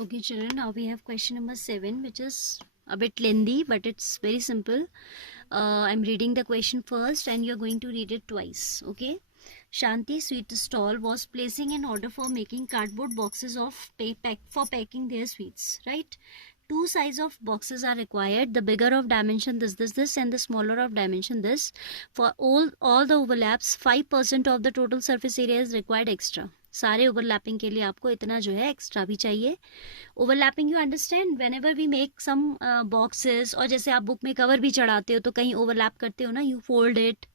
Okay, children, now we have question number 7, which is a bit lengthy, but it's very simple. I'm reading the question first and you're going to read it twice, okay? Shanti Sweet Stall was placing an order for making cardboard boxes of for packing their sweets, right? Two size of boxes are required, the bigger of dimension this and the smaller of dimension this. For all the overlaps, 5% of the total surface area is required extra. सारे overlapping के लिए आपको इतना जो है extra भी चाहिए. Overlapping, you understand, whenever we make some boxes, और जैसे आप बुक में कवर भी चढ़ाते हो तो कहीं ओवरलैप करते हो ना, you fold it,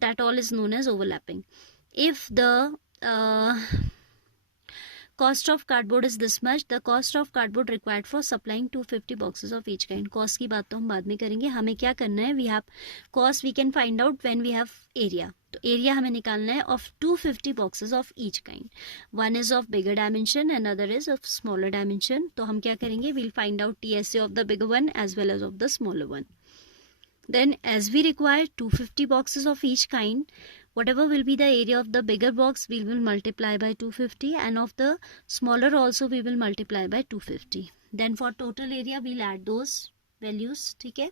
that all is known as overlapping. If the cost of cardboard is this much, the cost of cardboard required for supplying 250 boxes of each kind. Cost की बात तो हम बाद में करेंगे, हमें क्या करना है, we have cost we can find out when we have area. तो area हमें निकालना है of 250 boxes of each kind. One is of bigger dimension and other is of smaller dimension. तो हम क्या करेंगे, we'll find out TSA of the bigger one as well as of the smaller one. Then as we require 250 boxes of each kind, whatever will be the area of the bigger box, we will multiply by 250, and of the smaller also we will multiply by 250. Then for total area, we'll add those values, okay?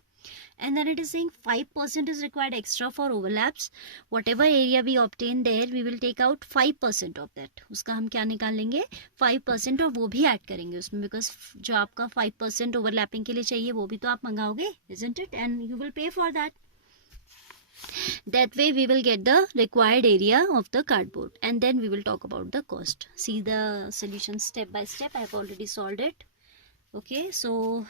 And then it is saying 5% is required extra for overlaps. Whatever area we obtain there, we will take out 5% of that. उसका हम क्या निकाल लेंगे, 5%, और वो भी add करेंगे उसमें, because जो आपका 5% overlapping के लिए चाहिए वो भी तो आप मंगाओगे, isn't it? And you will pay for that. That way we will get the required area of the cardboard, and then we will talk about the cost. See the solution step by step. I have already solved it. Okay, so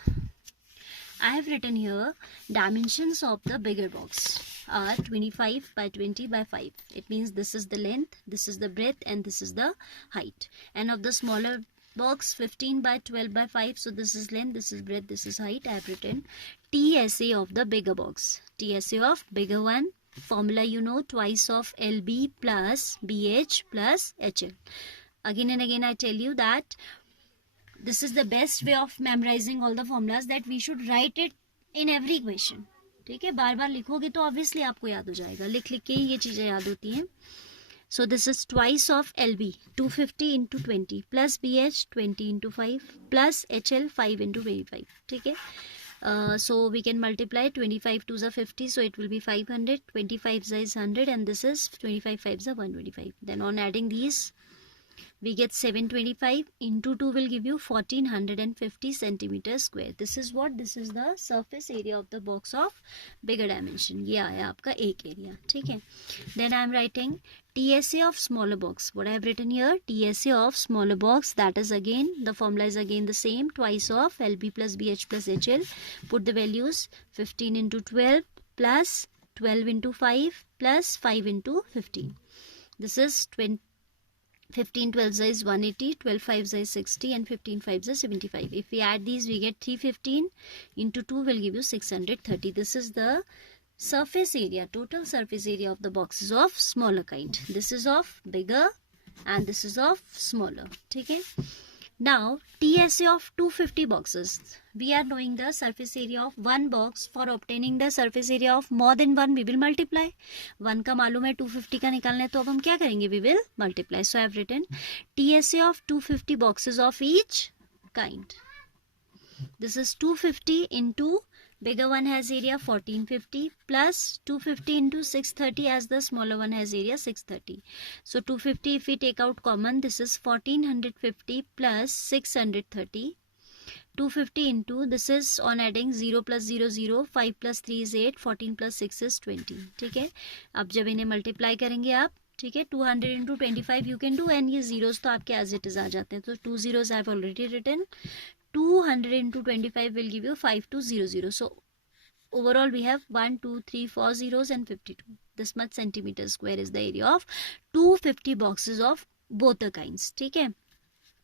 I have written here dimensions of the bigger box are 25 by 20 by 5. It means this is the length, this is the breadth, and this is the height. And of the smaller box, 15 by 12 by 5. So this is length, this is breadth, this is height. I have written TSA of the bigger box. TSA of bigger one. Formula you know, twice of LB plus BH plus HL. Again and again I tell you that this is the best way of memorizing all the formulas, that we should write it in every question. ठीक है, बार बार लिखोगे तो obviously आपको याद हो जाएगा, लिख लिख के ही ये चीज़ें याद होती हैं. So this is twice of LB, 250 into 20, plus BH 20 into 5, plus HL 5 into 25. ठीक है, so we can multiply 25 to the 50, so it will be 500, 25 is 100, and this is 25 5 is 125. Then on adding these, we get 725 into 2 will give you 1450 centimeters square. This is what? This is the surface area of the box of bigger dimension. ये आया आपका एक area. ठीक है. Then I am writing TSA of smaller box. What I have written here? TSA of smaller box. That is again, the formula is again the same. Twice of LB plus BH plus HL. Put the values 15 into 12 plus 12 into 5 plus 5 into 15. This is 20. 15 12 is 180, 12 5 is 60, and 15 5 is 75. If we add these, we get 315 into 2 will give you 630. This is the surface area, total surface area of the boxes of smaller kind. This is of bigger and this is of smaller. Okay. Now TSA of 250 boxes. We are knowing the surface area of one box. For obtaining the surface area of more than one, we will multiply. 1 का मालूम है, 250 का निकालना है, तो अब हम क्या करेंगे, we will multiply. So I have written TSA of 250 boxes of each kind. This is 250 into bigger one has area 1450 plus 250 into 630 as the smaller one has area 630. So 250, if we take out common, this is 1450 plus 630. 250 into, this is on adding 0 plus 0 0, 5 plus 3 is 8, 14 plus 6 is 20. ठीक है, अब जब इन्हें multiply करेंगे आप, ठीक है, 200 into 25 you can do, and ये zeros तो आपके as it is आ जाते हैं, तो 2 zeros I have already written. 200 into 25 will give you 5200. So overall we have 1 2 3 4 zeros and 52. This much centimeter square is the area of 250 boxes of both the kinds. ठीक है,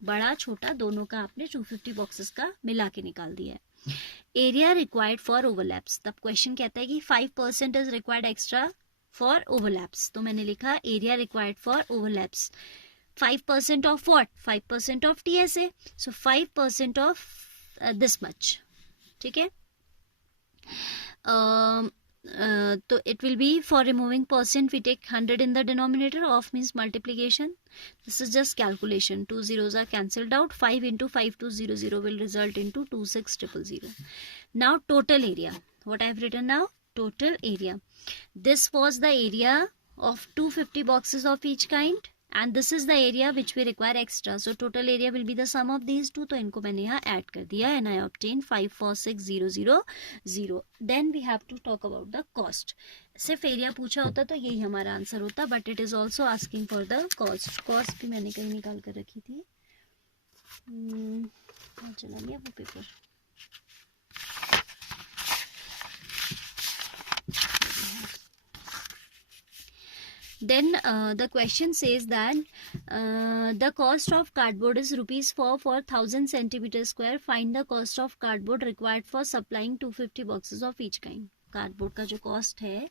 बड़ा छोटा दोनों का आपने 250 boxes का मिला के निकाल दिया है. Area required for overlaps. तब क्वेश्चन कहता है कि 5% is required extra for overlaps. तो मैंने लिखा area required for overlaps. 5% of what? 5% of TSA. So 5% of this much. ठीक है. So it will be, for removing percent we take 100 in the denominator. Of means multiplication. This is just calculation. 2 zeros are cancelled out. 5 into 5200 will result into 26000. Now total area. What I have written now? Total area. This was the area of 250 boxes of each kind. And this is the area which we require extra. So total area will be the sum of these two. तो इनको मैंने यहाँ add कर दिया and I obtained 546,000. Then we have to talk about the cost. सिर्फ area पूछा होता तो यही हमारा आंसर होता, but it is also asking for the cost. Cost भी मैंने कहीं निकाल कर रखी थी. चला गया वो paper. Then the question says that the cost of cardboard is rupees 4 for 1000 centimeter square. Find the cost of cardboard required for supplying 250 boxes of each kind. Cardboard का जो कॉस्ट है,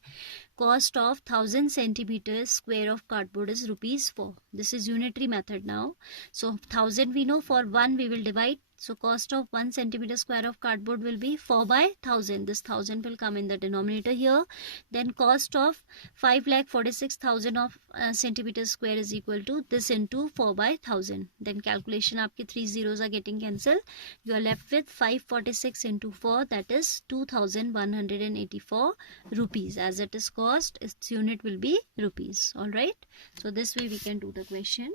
cost of 1000 centimeter square of cardboard is rupees 4. This is unitary method now. So 1000 we know, for 1 we will divide. So cost of 1 centimeter square of cardboard will be 4 by 1000. This 1000 will come in the denominator here. Then cost of 5,46,000 of centimeter square is equal to this into 4 by 1000. Then calculation आपके 3 zeros are getting cancelled. You are left with 546 into 4, that is 2,184 rupees. As it is cost, its unit will be rupees. Alright. So this way we can do the question.